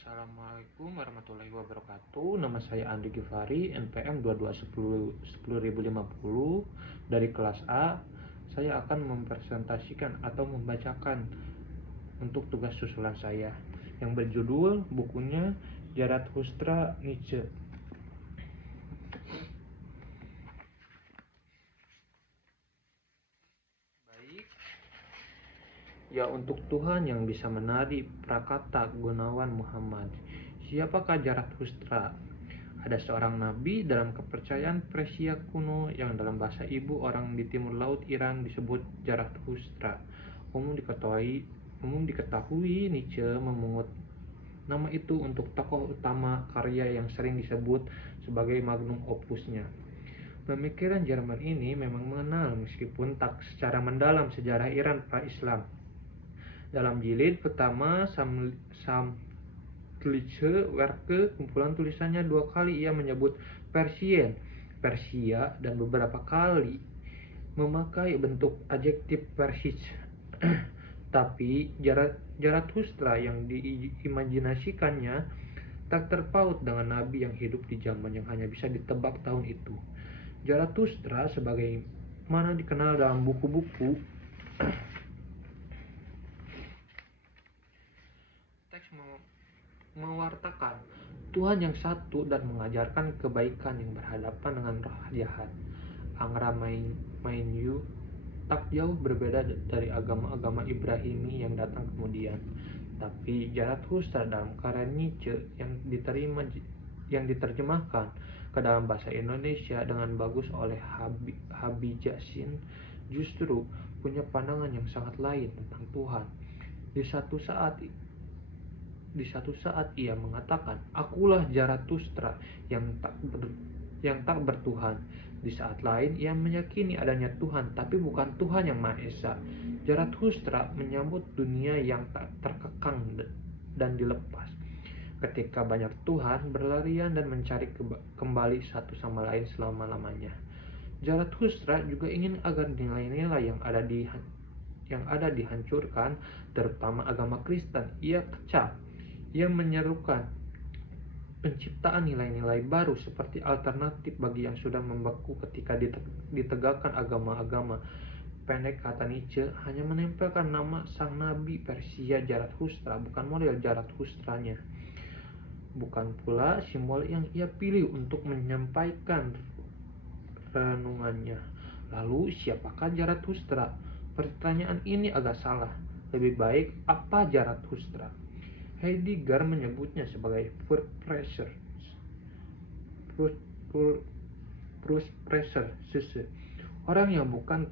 Assalamualaikum warahmatullahi wabarakatuh. Nama saya Andri Givari, NPM 2210-10050 dari kelas A. Saya akan mempresentasikan atau membacakan untuk tugas susulan saya yang berjudul bukunya Zarathustra Nietzsche. Baik. Ya, untuk Tuhan yang bisa menari prakata Gunawan Muhammad. Siapakah Zarathustra? Ada seorang nabi dalam kepercayaan Persia kuno yang dalam bahasa ibu orang di timur laut Iran disebut Zarathustra. Umum diketahui Nietzsche memungut nama itu untuk tokoh utama karya yang sering disebut sebagai magnum opusnya. Pemikiran Jerman ini memang mengenal meskipun tak secara mendalam sejarah Iran pra-Islam. Dalam jilid pertama Samtliche Werke, kumpulan tulisannya, 2 kali ia menyebut Persia, dan beberapa kali memakai bentuk adjektif Persisch. Tapi Zarathustra yang diimajinasikannya tak terpaut dengan nabi yang hidup di zaman yang hanya bisa ditebak tahun itu. Zarathustra sebagaimana dikenal dalam buku-buku teks mewartakan Tuhan yang satu dan mengajarkan kebaikan yang berhadapan dengan roh jahat. Angra Mainyu tak jauh berbeda dari agama-agama Ibrahimi yang datang kemudian. Tapi Zarathustra dalam karya Nietzsche yang diterjemahkan ke dalam bahasa Indonesia dengan bagus oleh Habib Jassin justru punya pandangan yang sangat lain tentang Tuhan. Di satu saat ia mengatakan, "Akulah Zarathustra yang tak bertuhan." Di saat lain ia meyakini adanya Tuhan, tapi bukan Tuhan yang Maha Esa. Zarathustra menyambut dunia yang tak terkekang dan dilepas. Ketika banyak Tuhan berlarian dan mencari kembali satu sama lain selama-lamanya. Zarathustra juga ingin agar nilai-nilai yang ada dihancurkan, terutama agama Kristen. Ia kecap. Ia menyerukan penciptaan nilai-nilai baru seperti alternatif bagi yang sudah membeku ketika ditegakkan agama-agama. Pendek kata Nietzsche hanya menempelkan nama sang nabi Persia Zarathustra, bukan model Zarathustranya. Bukan pula simbol yang ia pilih untuk menyampaikan renungannya. Lalu siapakah Zarathustra? Pertanyaan ini agak salah. Lebih baik, apa Zarathustra? Heidegger menyebutnya sebagai Frustresser, orang yang bukan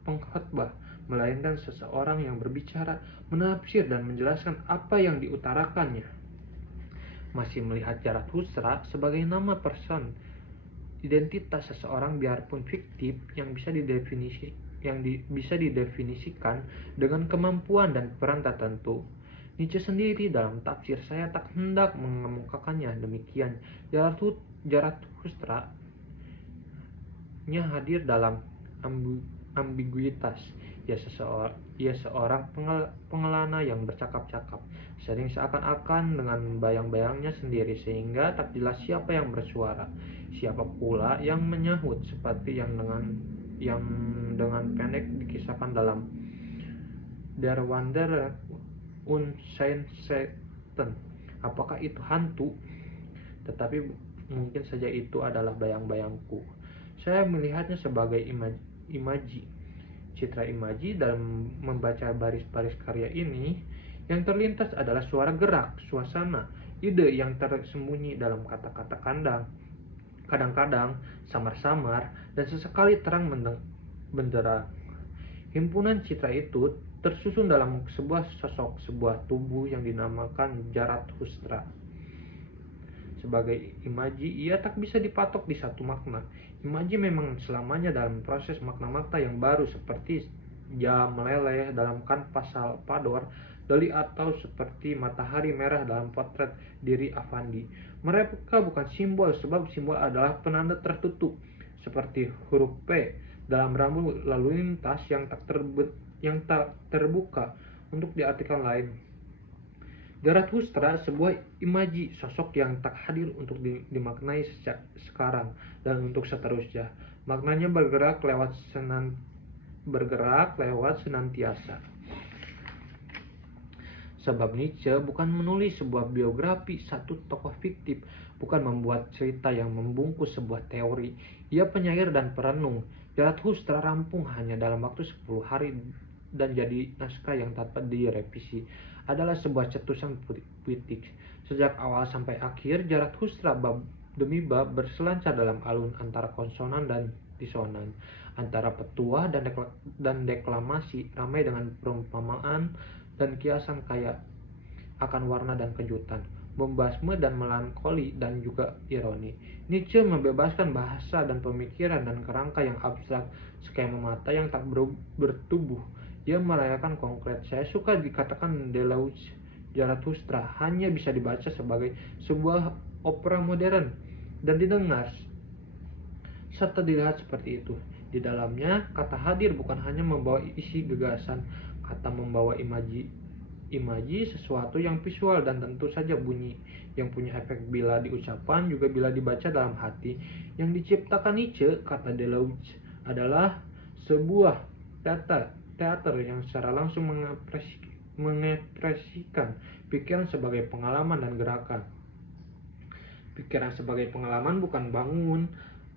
pengkhotbah, melainkan seseorang yang berbicara, menafsir dan menjelaskan apa yang diutarakannya. Masih melihat Zarathustra sebagai nama person, identitas seseorang biarpun fiktif yang bisa didefinisikan dengan kemampuan dan peran tertentu. Nietzsche sendiri dalam tafsir saya tak hendak mengemukakannya demikian. Zarathustra nya hadir dalam ambiguitas. Ia seorang pengelana yang bercakap-cakap, sering seakan-akan dengan bayang-bayangnya sendiri, sehingga tak jelas siapa yang bersuara, siapa pula yang menyahut, seperti yang dengan pendek dikisahkan dalam Der Wanderer und sein Satan. Apakah itu hantu? Tetapi mungkin saja itu adalah bayang-bayangku. Saya melihatnya sebagai imaji. Citra imaji dalam membaca baris-baris karya ini, yang terlintas adalah suara gerak, suasana, ide yang tersembunyi dalam kata-kata kadang-kadang samar-samar, dan sesekali terang benderang. Himpunan citra itu tersusun dalam sebuah sosok, sebuah tubuh yang dinamakan Zarathustra. Sebagai imaji, ia tak bisa dipatok di satu makna. Imaji memang selamanya dalam proses makna-makna yang baru, seperti jam meleleh dalam kanvas Salvador Dali atau seperti matahari merah dalam potret diri Affandi. Mereka bukan simbol, sebab simbol adalah penanda tertutup, seperti huruf P dalam rambu lalu lintas yang tak terbuka untuk diartikan lain. Zarathustra sebuah imaji sosok yang tak hadir untuk dimaknai sekarang dan untuk seterusnya. Maknanya bergerak lewat senantiasa. Sebab Nietzsche bukan menulis sebuah biografi satu tokoh fiktif, bukan membuat cerita yang membungkus sebuah teori. Ia penyair dan perenung. Zarathustra rampung hanya dalam waktu 10 hari dan jadi naskah yang tanpa direvisi. Adalah sebuah cetusan puitik. Sejak awal sampai akhir, Zarathustra bab demi bab berselancar dalam alun antara konsonan dan disonan, antara petuah dan deklamasi, ramai dengan perumpamaan dan kiasan kaya akan warna dan kejutan, bombasme dan melankoli dan juga ironi. Nietzsche membebaskan bahasa dan pemikiran dan kerangka yang abstrak, skema mata yang tak bertubuh. Ia merayakan konkret. Saya suka dikatakan Deleuze Zarathustra hanya bisa dibaca sebagai sebuah opera modern dan didengar serta dilihat seperti itu. Di dalamnya, kata hadir bukan hanya membawa isi gagasan, kata membawa imaji sesuatu yang visual dan tentu saja bunyi yang punya efek bila diucapkan juga bila dibaca dalam hati. Yang diciptakan Nietzsche, kata Deleuze, adalah sebuah teater yang secara langsung mengekspresikan pikiran sebagai pengalaman dan gerakan. Pikiran sebagai pengalaman bukan bangun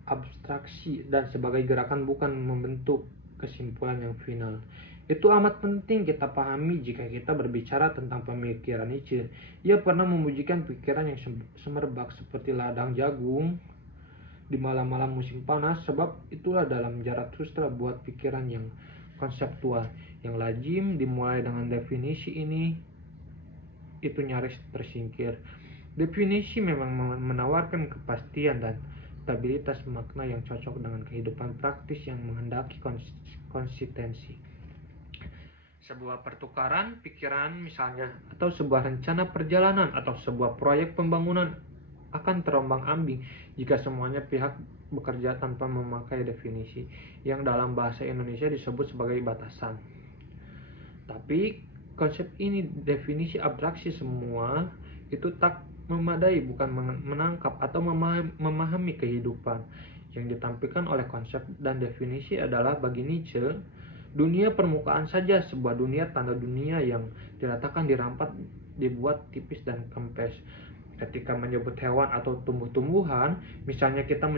abstraksi, dan sebagai gerakan bukan membentuk kesimpulan yang final. Itu amat penting kita pahami jika kita berbicara tentang pemikiran Nietzsche. Ia pernah memujikan pikiran yang semerbak seperti ladang jagung di malam-malam musim panas, sebab itulah dalam Zarathustra buat pikiran yang konseptual, yang lazim dimulai dengan definisi ini itu nyaris tersingkir. Definisi memang menawarkan kepastian dan stabilitas makna yang cocok dengan kehidupan praktis yang menghendaki konsistensi. Sebuah pertukaran pikiran misalnya, atau sebuah rencana perjalanan, atau sebuah proyek pembangunan akan terombang-ambing jika semuanya pihak bekerja tanpa memakai definisi yang dalam bahasa Indonesia disebut sebagai batasan. Tapi konsep ini, definisi abstraksi semua, itu tak memadai, bukan menangkap atau memahami kehidupan. Yang ditampilkan oleh konsep dan definisi adalah bagi Nietzsche dunia permukaan saja, sebuah dunia tanda dunia yang diratakan, dirampat, dibuat tipis dan kempes. Ketika menyebut hewan atau tumbuh-tumbuhan, misalnya kita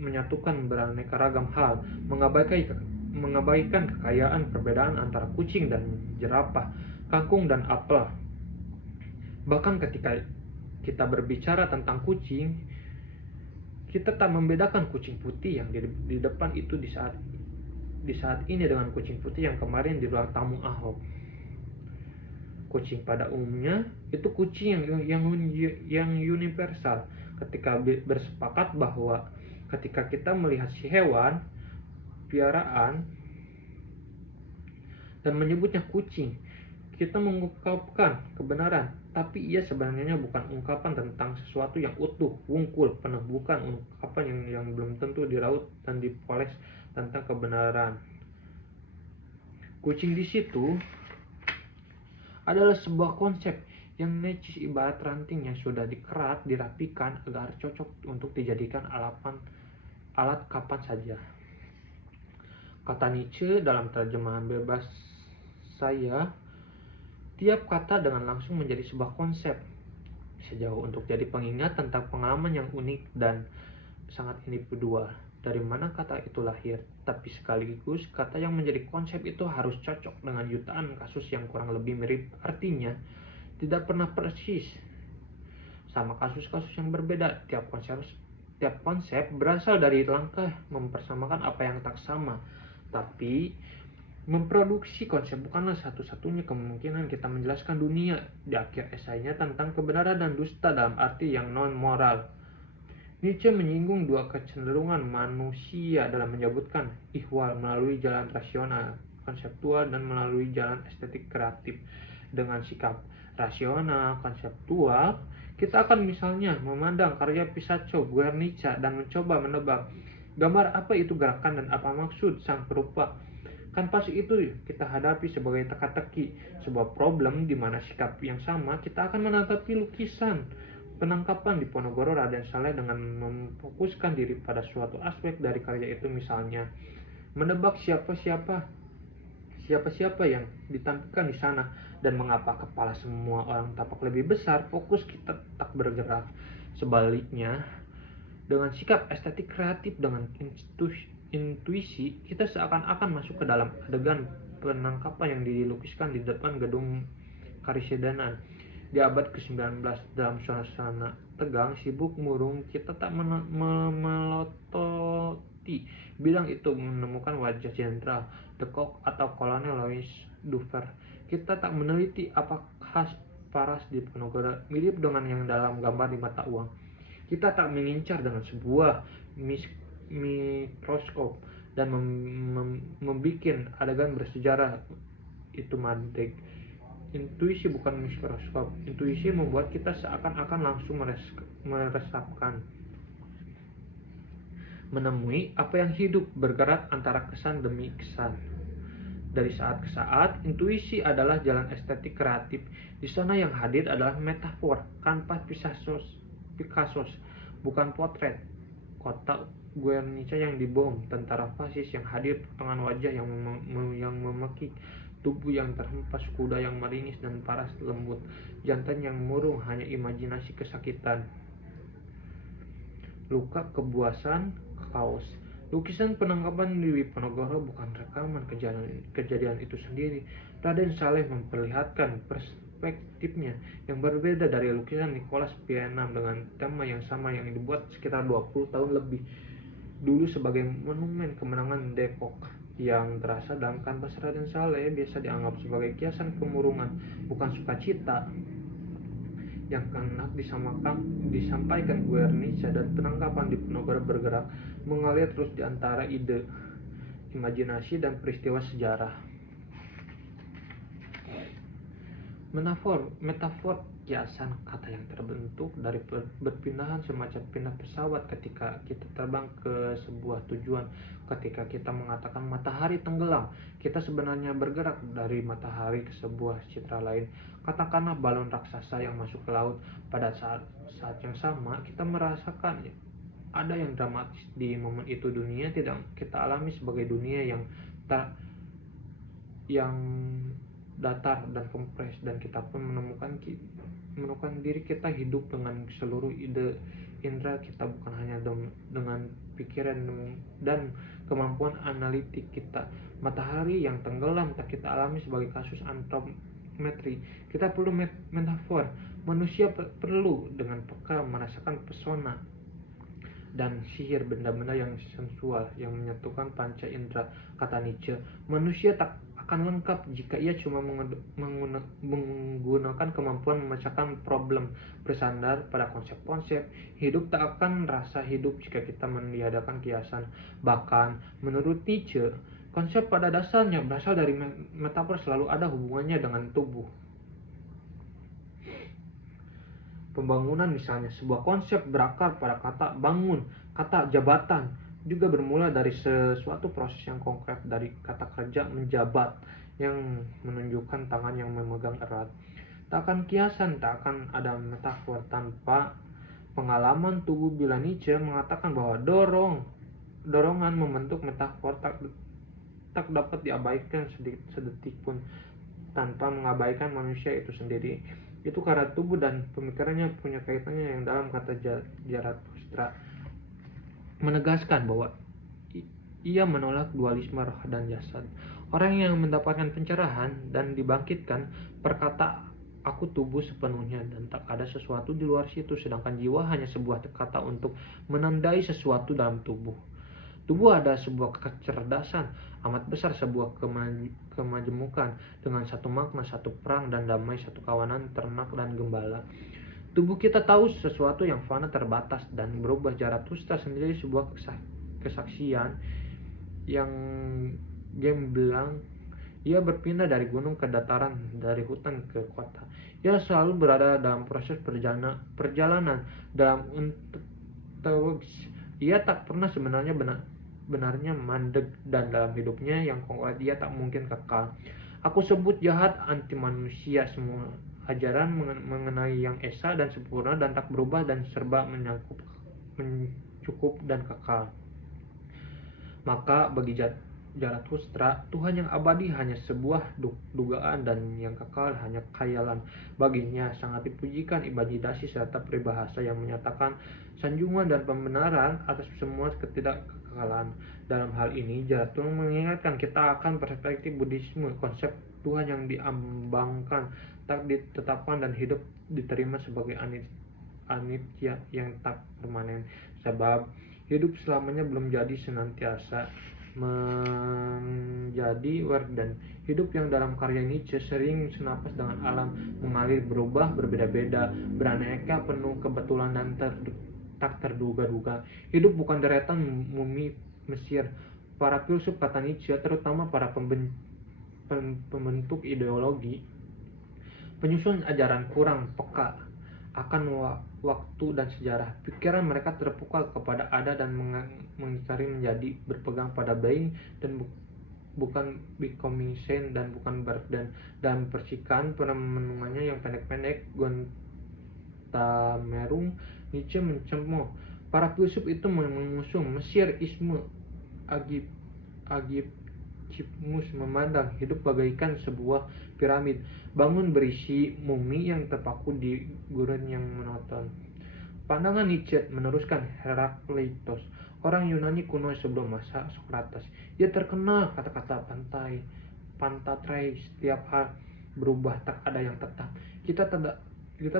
menyatukan beraneka ragam hal, mengabaikan kekayaan perbedaan antara kucing dan jerapah, kangkung dan apel. Bahkan ketika kita berbicara tentang kucing, kita tak membedakan kucing putih yang di depan itu di saat ini dengan kucing putih yang kemarin di ruang tamu Ahok. Kucing pada umumnya itu kucing yang universal. Ketika bersepakat bahwa ketika kita melihat si hewan piaraan dan menyebutnya kucing, kita mengungkapkan kebenaran, tapi ia sebenarnya bukan ungkapan tentang sesuatu yang utuh, wungkul, penuh, bukan ungkapan yang belum tentu diraut dan dipoles tentang kebenaran. Kucing di situ adalah sebuah konsep yang necis ibarat ranting yang sudah dikerat, dirapikan agar cocok untuk dijadikan alat kapan saja. Kata Nietzsche dalam terjemahan bebas saya, tiap kata dengan langsung menjadi sebuah konsep, sejauh untuk jadi pengingat tentang pengalaman yang unik dan sangat individual. Dari mana kata itu lahir, tapi sekaligus kata yang menjadi konsep itu harus cocok dengan jutaan kasus yang kurang lebih mirip, artinya tidak pernah persis sama kasus-kasus yang berbeda. Tiap konsep berasal dari langkah mempersamakan apa yang tak sama, tapi memproduksi konsep bukanlah satu-satunya kemungkinan kita menjelaskan dunia. Di akhir esainya tentang kebenaran dan dusta dalam arti yang non-moral, Nietzsche menyinggung dua kecenderungan manusia dalam menyebutkan ihwal melalui jalan rasional, konseptual, dan melalui jalan estetik kreatif. Dengan sikap rasional, konseptual, kita akan misalnya memandang karya Picasso, Guernica, dan mencoba menebak gambar apa itu gerakan dan apa maksud sang perupa. Kanvas itu kita hadapi sebagai teka-teki, sebuah problem di mana sikap yang sama kita akan menatapi lukisan penangkapan di Ponorogo Raden Saleh dengan memfokuskan diri pada suatu aspek dari karya itu, misalnya menebak siapa yang ditampilkan di sana dan mengapa kepala semua orang tampak lebih besar. Fokus kita tak bergerak. Sebaliknya, dengan sikap estetik kreatif dengan intuisi, kita seakan-akan masuk ke dalam adegan penangkapan yang dilukiskan di depan gedung Karisidenan di abad ke-19. Dalam suasana tegang, sibuk murung, kita tak melototi bidang itu menemukan wajah Jenderal de Kock atau Kolonel Louis Dufer. Kita tak meneliti apa khas paras di Ponorogo mirip dengan yang dalam gambar di mata uang. Kita tak mengincar dengan sebuah mikroskop dan membuat adegan bersejarah itu mandek. Intuisi bukan mikroskop. Intuisi membuat kita seakan-akan langsung meresapkan, menemui apa yang hidup, bergerak antara kesan demi kesan. Dari saat ke saat, intuisi adalah jalan estetik kreatif. Di sana yang hadir adalah metafor, kanvas Picasso, bukan potret. Kota Guernica yang dibom, tentara fasis yang hadir, potongan wajah yang memekik, tubuh yang terhempas, kuda yang meringis dan paras lembut, jantan yang murung, hanya imajinasi kesakitan, luka, kebuasan, kaos. Lukisan penangkapan di Ponorogo bukan rekaman kejadian itu sendiri. Raden Saleh memperlihatkan perspektifnya yang berbeda dari lukisan Nicolas Pienam dengan tema yang sama yang dibuat sekitar 20 tahun lebih dulu sebagai monumen kemenangan de Kock. Yang terasa dalam kanvas Raden Saleh biasa dianggap sebagai kiasan kemurungan, bukan sukacita. Yang hendak disampaikan Guernica dan penangkapan di Ponorogo bergerak mengalir terus di antara ide, imajinasi, dan peristiwa sejarah. Metafor kiasan kata yang terbentuk dari berpindahan semacam pindah pesawat ketika kita terbang ke sebuah tujuan. Ketika kita mengatakan matahari tenggelam, kita sebenarnya bergerak dari matahari ke sebuah citra lain. Katakanlah balon raksasa yang masuk ke laut. Pada saat yang sama, kita merasakan ada yang dramatis di momen itu. Dunia tidak kita alami sebagai dunia yang datar dan kompres, dan kita pun menemukan diri kita hidup dengan seluruh ide indera kita, bukan hanya dengan pikiran dan kemampuan analitik kita. Matahari yang tenggelam tak kita alami sebagai kasus antropometri. Kita perlu metafor. Manusia perlu dengan peka merasakan pesona dan sihir benda-benda yang sensual yang menyatukan panca indera. Kata Nietzsche, manusia tak akan lengkap jika ia cuma menggunakan kemampuan memecahkan problem bersandar pada konsep-konsep. Hidup tak akan rasa hidup jika kita meniadakan kiasan. Bahkan menurut Nietzsche, konsep pada dasarnya berasal dari metafor, selalu ada hubungannya dengan tubuh. Pembangunan misalnya, sebuah konsep berakar pada kata bangun, kata jabatan juga bermula dari sesuatu proses yang konkret, dari kata kerja menjabat yang menunjukkan tangan yang memegang erat. Tak akan kiasan, tak akan ada metafor tanpa pengalaman tubuh. Bila Nietzsche mengatakan bahwa dorongan membentuk metafor tak dapat diabaikan sedetik pun tanpa mengabaikan manusia itu sendiri. Itu karena tubuh dan pemikirannya punya kaitannya yang dalam. Kata Zarathustra menegaskan bahwa ia menolak dualisme roh dan jasad. Orang yang mendapatkan pencerahan dan dibangkitkan berkata, aku tubuh sepenuhnya dan tak ada sesuatu di luar situ, sedangkan jiwa hanya sebuah kata untuk menandai sesuatu dalam tubuh. Tubuh ada sebuah kecerdasan amat besar, sebuah kemajemukan dengan satu makna, satu perang dan damai, satu kawanan ternak dan gembala. Tubuh kita tahu sesuatu yang fana, terbatas dan berubah. Zarathustra sendiri sebuah kesaksian yang gamblang. Ia berpindah dari gunung ke dataran, dari hutan ke kota. Ia selalu berada dalam proses perjalanan dalam ontologi. Ia tak pernah sebenarnya sebenarnya mandek, dan dalam hidupnya yang konkret dia tak mungkin kekal. Aku sebut jahat, anti manusia. Semua ajaran mengenai yang esa dan sempurna dan tak berubah dan serba mencukup dan kekal. Maka bagi Zarathustra, Tuhan yang abadi hanya sebuah dugaan dan yang kekal hanya khayalan. Baginya sangat dipujikan imajinasi serta peribahasa yang menyatakan sanjungan dan pembenaran atas semua ketidakkekalan. Dalam hal ini, Zarathustra mengingatkan kita akan perspektif Buddhisme, konsep Tuhan yang diambangkan, tak ditetapkan dan hidup diterima sebagai anitya yang tak permanen. Sebab hidup selamanya belum jadi senantiasa menjadi dan hidup yang dalam karya Nietzsche sering senapas dengan alam, mengalir, berubah, berbeda-beda, beraneka, penuh kebetulan dan tak terduga-duga. Hidup bukan deretan mumi Mesir. Para filsuf, kata Nietzsche, terutama para pembentuk ideologi, penyusun ajaran kurang peka akan waktu dan sejarah. Pikiran mereka terpukau kepada ada dan mengingkari menjadi berpegang pada being dan bukan becoming sane dan bukan dan percikan perenungannya yang pendek-pendek Gontamerung, Nietzsche mencemooh para filsuf itu mengusung Mesirisme. Agibcimus memandang hidup bagaikan sebuah piramid bangun berisi mumi yang terpaku di gurun yang monoton. Pandangan Nietzsche meneruskan Herakleitos, orang Yunani kuno sebelum masa Sokrates. Ia terkenal kata-kata pantatrai, setiap hal berubah, tak ada yang tetap. Kita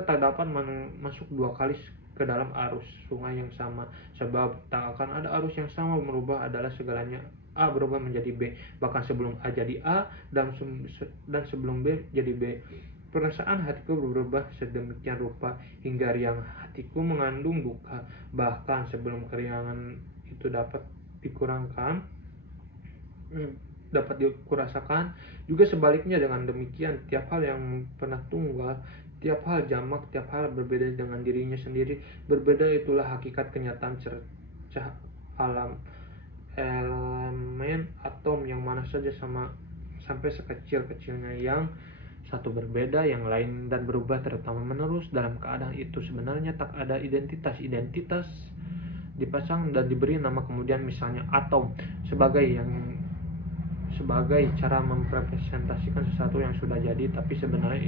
tak dapat masuk dua kali ke dalam arus sungai yang sama, sebab tak akan ada arus yang sama. Merubah adalah segalanya. A berubah menjadi B, bahkan sebelum A jadi A dan sebelum B jadi B. Perasaan hatiku berubah sedemikian rupa hingga riang hatiku mengandung duka, bahkan sebelum keriangan itu dapat dikurasakan. Juga sebaliknya, dengan demikian tiap hal yang pernah tunggal, tiap hal jamak, tiap hal berbeda dengan dirinya sendiri. Berbeda itulah hakikat kenyataan cercah alam. Elemen atom yang mana saja sampai sekecil-kecilnya, yang satu berbeda, yang lain dan berubah terutama menerus. Dalam keadaan itu sebenarnya tak ada identitas dipasang dan diberi nama kemudian, misalnya atom, sebagai cara merepresentasikan sesuatu yang sudah jadi, tapi sebenarnya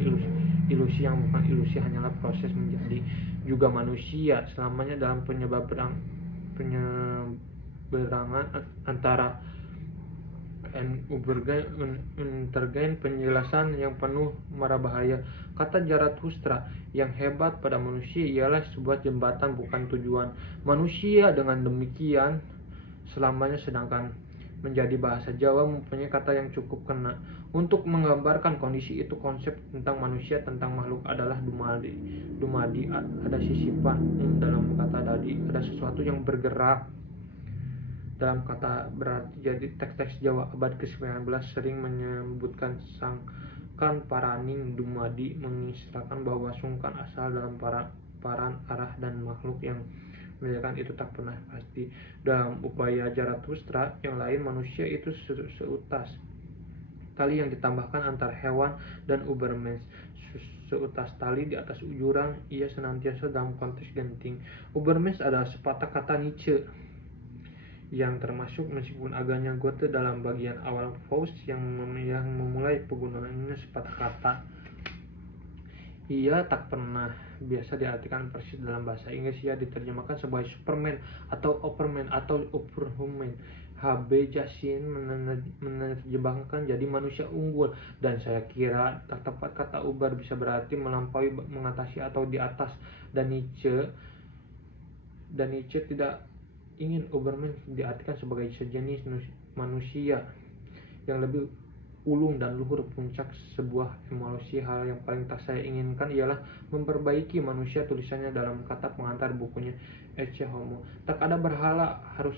ilusi yang bukan ilusi, hanyalah proses menjadi. Juga manusia selamanya dalam penyeberangan antara Untergain, penjelasan yang penuh mara bahaya. Kata Zarathustra, yang hebat pada manusia ialah sebuah jembatan, bukan tujuan. Manusia dengan demikian selamanya, sedangkan menjadi bahasa Jawa mempunyai kata yang cukup kena untuk menggambarkan kondisi itu. Konsep tentang manusia, tentang makhluk adalah dumadi, ada sisipan. Dalam kata dadi ada sesuatu yang bergerak. Dalam kata berarti. Jadi teks-teks Jawa abad ke-19 sering menyebutkan sangkan paraning dumadi, mengistilahkan bahwa sungkan asal dalam paran arah dan makhluk yang menjadikan itu tak pernah pasti. Dalam upaya Zarathustra yang lain, manusia itu seutas tali yang ditambahkan antara hewan dan Ubermensch. Seutas tali di atas jurang, ia senantiasa dalam konteks genting. Ubermensch adalah sepatah kata Nietzsche yang termasuk, meskipun agaknya Goethe dalam bagian awal Faust yang memulai penggunaannya sepatah kata. Ia tak pernah biasa diartikan persis dalam bahasa Inggris. Ia diterjemahkan sebagai Superman atau Overman atau Superhuman. H.B. Jasin menerjemahkan jadi manusia unggul, dan saya kira tak tepat kata uber bisa berarti melampaui, mengatasi atau di atas. Dan Nietzsche tidak ingin Uberman diartikan sebagai sejenis manusia yang lebih ulung dan luhur, puncak sebuah evolusi. Hal yang paling tak saya inginkan ialah memperbaiki manusia. Tulisannya dalam kata pengantar bukunya Ecce Homo. Tak ada berhala harus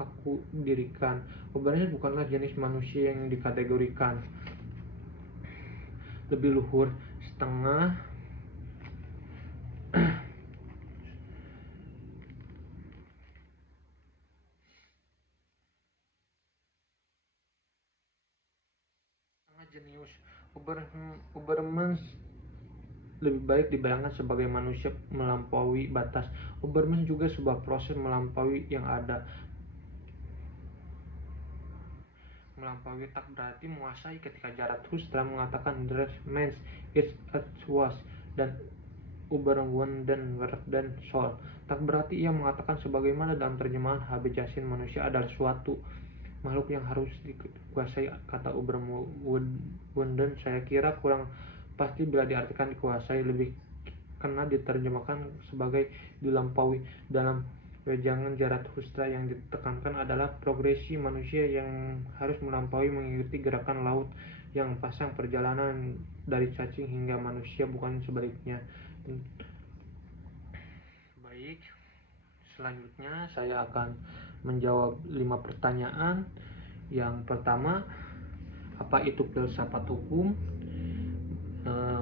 aku dirikan. Uberman bukanlah jenis manusia yang dikategorikan lebih luhur, setengah jenius. Ubermensch lebih baik dibayangkan sebagai manusia melampaui batas. Ubermensch juga sebuah proses melampaui yang ada. Melampaui tak berarti menguasai. Ketika Zarathustra mengatakan der Mensch ist etwas dan Überwunden werden soll, tak berarti ia mengatakan sebagaimana dalam terjemahan H.B. Jasin manusia adalah suatu makhluk yang harus dikuasai. Kata Überwunden saya kira kurang pasti bila diartikan dikuasai, lebih kena diterjemahkan sebagai dilampaui. Dalam wejangan Zarathustra yang ditekankan adalah progresi manusia yang harus melampaui mengikuti gerakan laut yang pasang perjalanan dari cacing hingga manusia, bukan sebaliknya. Baik, selanjutnya saya akan menjawab 5 pertanyaan. Yang pertama, apa itu filsafat hukum?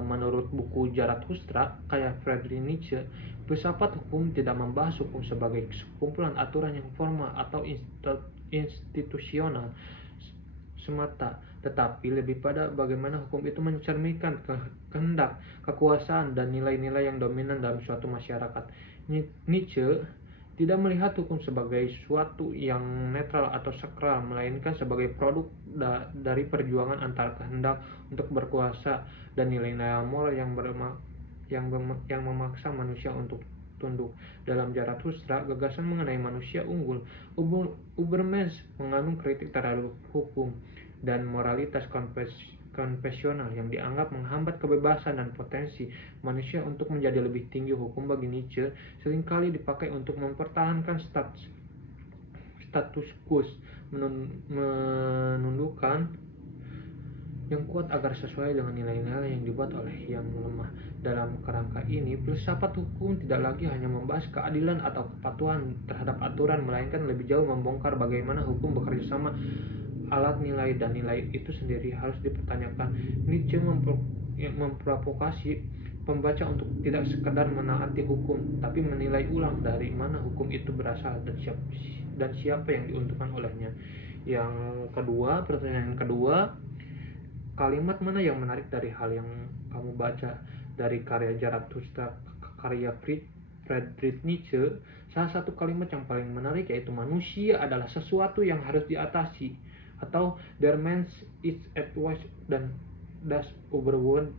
Menurut buku Zarathustra kayak Friedrich Nietzsche, filsafat hukum tidak membahas hukum sebagai sekumpulan aturan yang formal atau institusional semata, tetapi lebih pada bagaimana hukum itu mencerminkan kehendak, kekuasaan, dan nilai-nilai yang dominan dalam suatu masyarakat. Nietzsche tidak melihat hukum sebagai suatu yang netral atau sakral, melainkan sebagai produk dari perjuangan antara kehendak untuk berkuasa dan nilai-nilai moral yang memaksa manusia untuk tunduk. Dalam Zarathustra, gagasan mengenai manusia unggul, Ubermensch mengandung kritik terhadap hukum dan moralitas konvensional yang dianggap menghambat kebebasan dan potensi manusia untuk menjadi lebih tinggi. Hukum bagi Nietzsche seringkali dipakai untuk mempertahankan status quo, menundukkan yang kuat agar sesuai dengan nilai-nilai yang dibuat oleh yang lemah. Dalam kerangka ini, filsafat hukum tidak lagi hanya membahas keadilan atau kepatuhan terhadap aturan, melainkan lebih jauh membongkar bagaimana hukum bekerja sama alat nilai, dan nilai itu sendiri harus dipertanyakan. Nietzsche memprovokasi pembaca untuk tidak sekedar menaati hukum, tapi menilai ulang dari mana hukum itu berasal dan siapa yang diuntungkan olehnya. Yang kedua, pertanyaan kedua, kalimat mana yang menarik dari hal yang kamu baca dari karya Zarathustra ke karya Friedrich Nietzsche? Salah satu kalimat yang paling menarik yaitu manusia adalah sesuatu yang harus diatasi, atau der Mensch ist etwas dan das Überwunden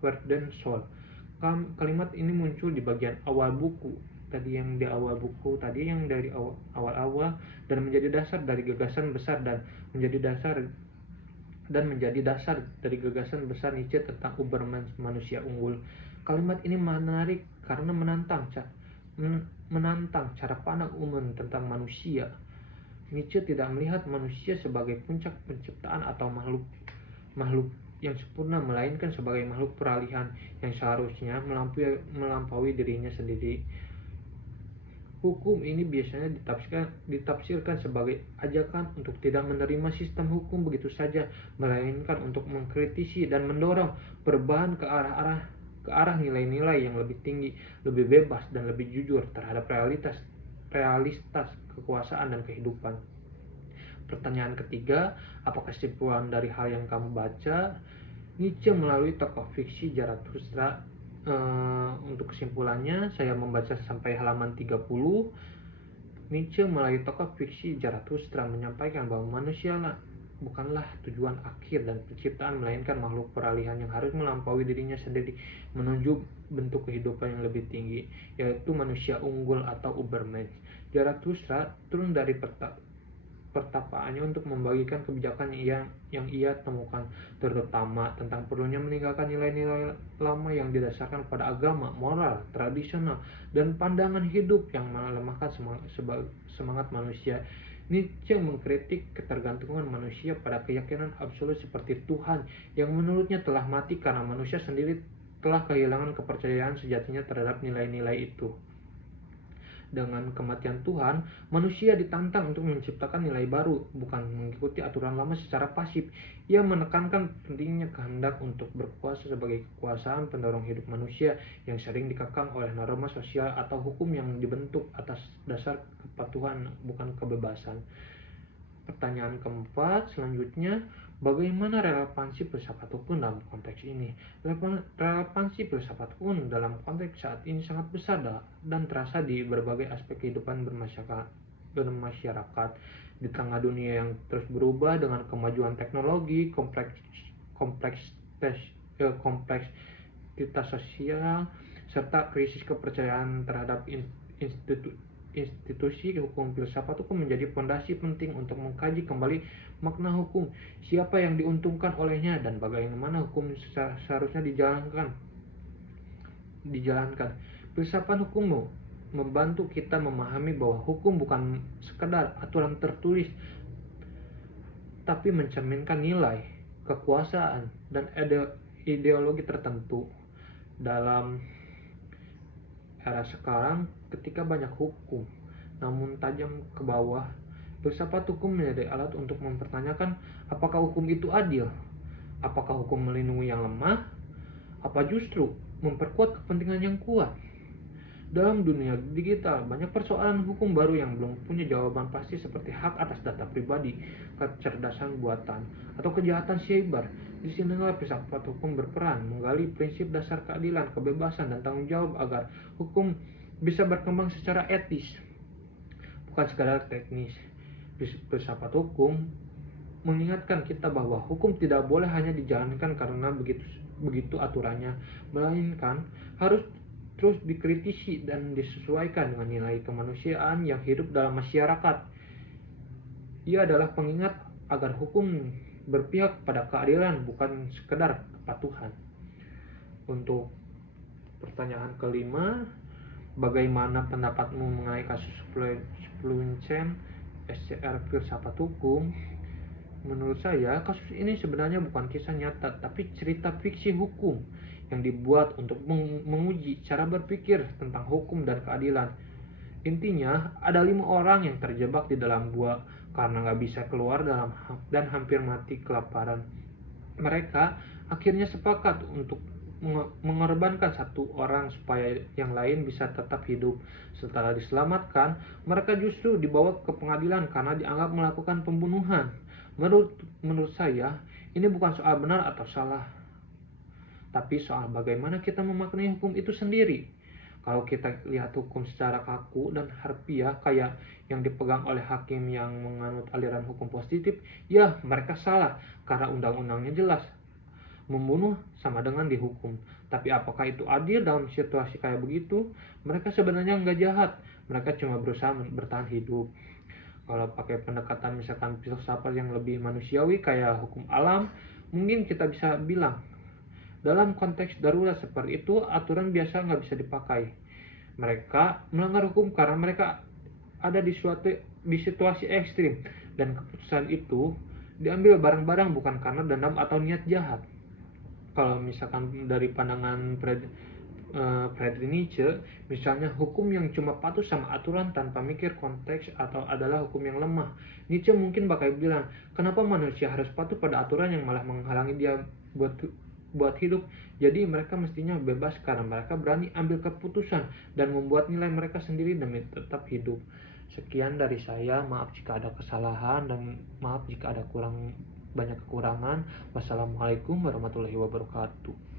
werden soll. Kalimat ini muncul di bagian awal buku tadi, yang di awal buku tadi, yang dari awal-awal, dan menjadi dasar dari gagasan besar dan menjadi dasar dari gagasan besar Nietzsche tentang Ubermensch, manusia unggul. Kalimat ini menarik karena menantang cara pandang umum tentang manusia. Nietzsche tidak melihat manusia sebagai puncak penciptaan atau makhluk yang sempurna, melainkan sebagai makhluk peralihan yang seharusnya melampaui dirinya sendiri. Hukum ini biasanya ditafsirkan sebagai ajakan untuk tidak menerima sistem hukum begitu saja, melainkan untuk mengkritisi dan mendorong perubahan ke arah nilai-nilai yang lebih tinggi, lebih bebas, dan lebih jujur terhadap realitas kekuasaan dan kehidupan. Pertanyaan ketiga, apa kesimpulan dari hal yang kamu baca? Nietzsche melalui tokoh fiksi Zarathustra. Untuk kesimpulannya, saya membaca sampai halaman 30. Nietzsche melalui tokoh fiksi Zarathustra menyampaikan bahwa manusia bukanlah tujuan akhir dan penciptaan, melainkan makhluk peralihan yang harus melampaui dirinya sendiri menuju bentuk kehidupan yang lebih tinggi, yaitu manusia unggul atau Ubermensch. Zarathustra turun dari pertapaannya untuk membagikan kebijakan yang ia temukan, terutama tentang perlunya meninggalkan nilai-nilai lama yang didasarkan pada agama, moral, tradisional, dan pandangan hidup yang melemahkan semangat manusia. Nietzsche mengkritik ketergantungan manusia pada keyakinan absolut seperti Tuhan yang menurutnya telah mati karena manusia sendiri telah kehilangan kepercayaan sejatinya terhadap nilai-nilai itu. Dengan kematian Tuhan, manusia ditantang untuk menciptakan nilai baru, bukan mengikuti aturan lama secara pasif. Ia menekankan pentingnya kehendak untuk berkuasa sebagai kekuasaan pendorong hidup manusia yang sering dikekang oleh norma sosial atau hukum yang dibentuk atas dasar kepatuhan, bukan kebebasan. Pertanyaan keempat selanjutnya, bagaimana relevansi filsafat hukum dalam konteks ini? Relevansi filsafat hukum dalam konteks saat ini sangat besar dan terasa di berbagai aspek kehidupan bermasyarakat di tengah dunia yang terus berubah dengan kemajuan teknologi, kompleksitas sosial, serta krisis kepercayaan terhadap institusi hukum. Filsafat hukum menjadi fondasi penting untuk mengkaji kembali makna hukum, siapa yang diuntungkan olehnya, dan bagaimana hukum seharusnya dijalankan. Filsafat hukum membantu kita memahami bahwa hukum bukan sekedar aturan tertulis, tapi mencerminkan nilai, kekuasaan, dan ideologi tertentu. Dalam era sekarang, ketika banyak hukum namun tajam ke bawah, filsafat hukum menjadi alat untuk mempertanyakan apakah hukum itu adil, apakah hukum melindungi yang lemah, apa justru memperkuat kepentingan yang kuat. Dalam dunia digital, banyak persoalan hukum baru yang belum punya jawaban pasti, seperti hak atas data pribadi, kecerdasan buatan, atau kejahatan cyber. Disinilah filsafat hukum berperan, menggali prinsip dasar keadilan, kebebasan, dan tanggung jawab agar hukum bisa berkembang secara etis, bukan sekadar teknis. Filsafat hukum mengingatkan kita bahwa hukum tidak boleh hanya dijalankan karena begitu aturannya, melainkan harus terus dikritisi dan disesuaikan dengan nilai kemanusiaan yang hidup dalam masyarakat. Ia adalah pengingat agar hukum berpihak pada keadilan, bukan sekedar kepatuhan. Untuk pertanyaan kelima, bagaimana pendapatmu mengenai kasus Fluensen SCR filsafat hukum? Menurut saya, kasus ini sebenarnya bukan kisah nyata, tapi cerita fiksi hukum yang dibuat untuk menguji cara berpikir tentang hukum dan keadilan. Intinya, ada 5 orang yang terjebak di dalam gua karena nggak bisa keluar dan hampir mati kelaparan. Mereka akhirnya sepakat untuk mengorbankan satu orang supaya yang lain bisa tetap hidup. Setelah diselamatkan, mereka justru dibawa ke pengadilan karena dianggap melakukan pembunuhan. Menurut saya, ini bukan soal benar atau salah, tapi soal bagaimana kita memaknai hukum itu sendiri. Kalau kita lihat hukum secara kaku dan harfiah kayak yang dipegang oleh hakim yang menganut aliran hukum positif, ya mereka salah karena undang-undangnya jelas. Membunuh sama dengan dihukum. Tapi apakah itu adil dalam situasi kayak begitu? Mereka sebenarnya nggak jahat, mereka cuma berusaha bertahan hidup. Kalau pakai pendekatan misalkan filsafat yang lebih manusiawi kayak hukum alam, mungkin kita bisa bilang, dalam konteks darurat seperti itu, aturan biasa nggak bisa dipakai. Mereka melanggar hukum karena mereka ada di situasi ekstrim, dan keputusan itu diambil bareng-bareng bukan karena dendam atau niat jahat. Kalau misalkan dari pandangan Friedrich Nietzsche, misalnya hukum yang cuma patuh sama aturan tanpa mikir konteks atau adalah hukum yang lemah. Nietzsche mungkin bakal bilang, kenapa manusia harus patuh pada aturan yang malah menghalangi dia buat hidup. Jadi mereka mestinya bebas karena mereka berani ambil keputusan dan membuat nilai mereka sendiri demi tetap hidup. Sekian dari saya, maaf jika ada kesalahan dan maaf jika ada banyak kekurangan. Wassalamualaikum warahmatullahi wabarakatuh.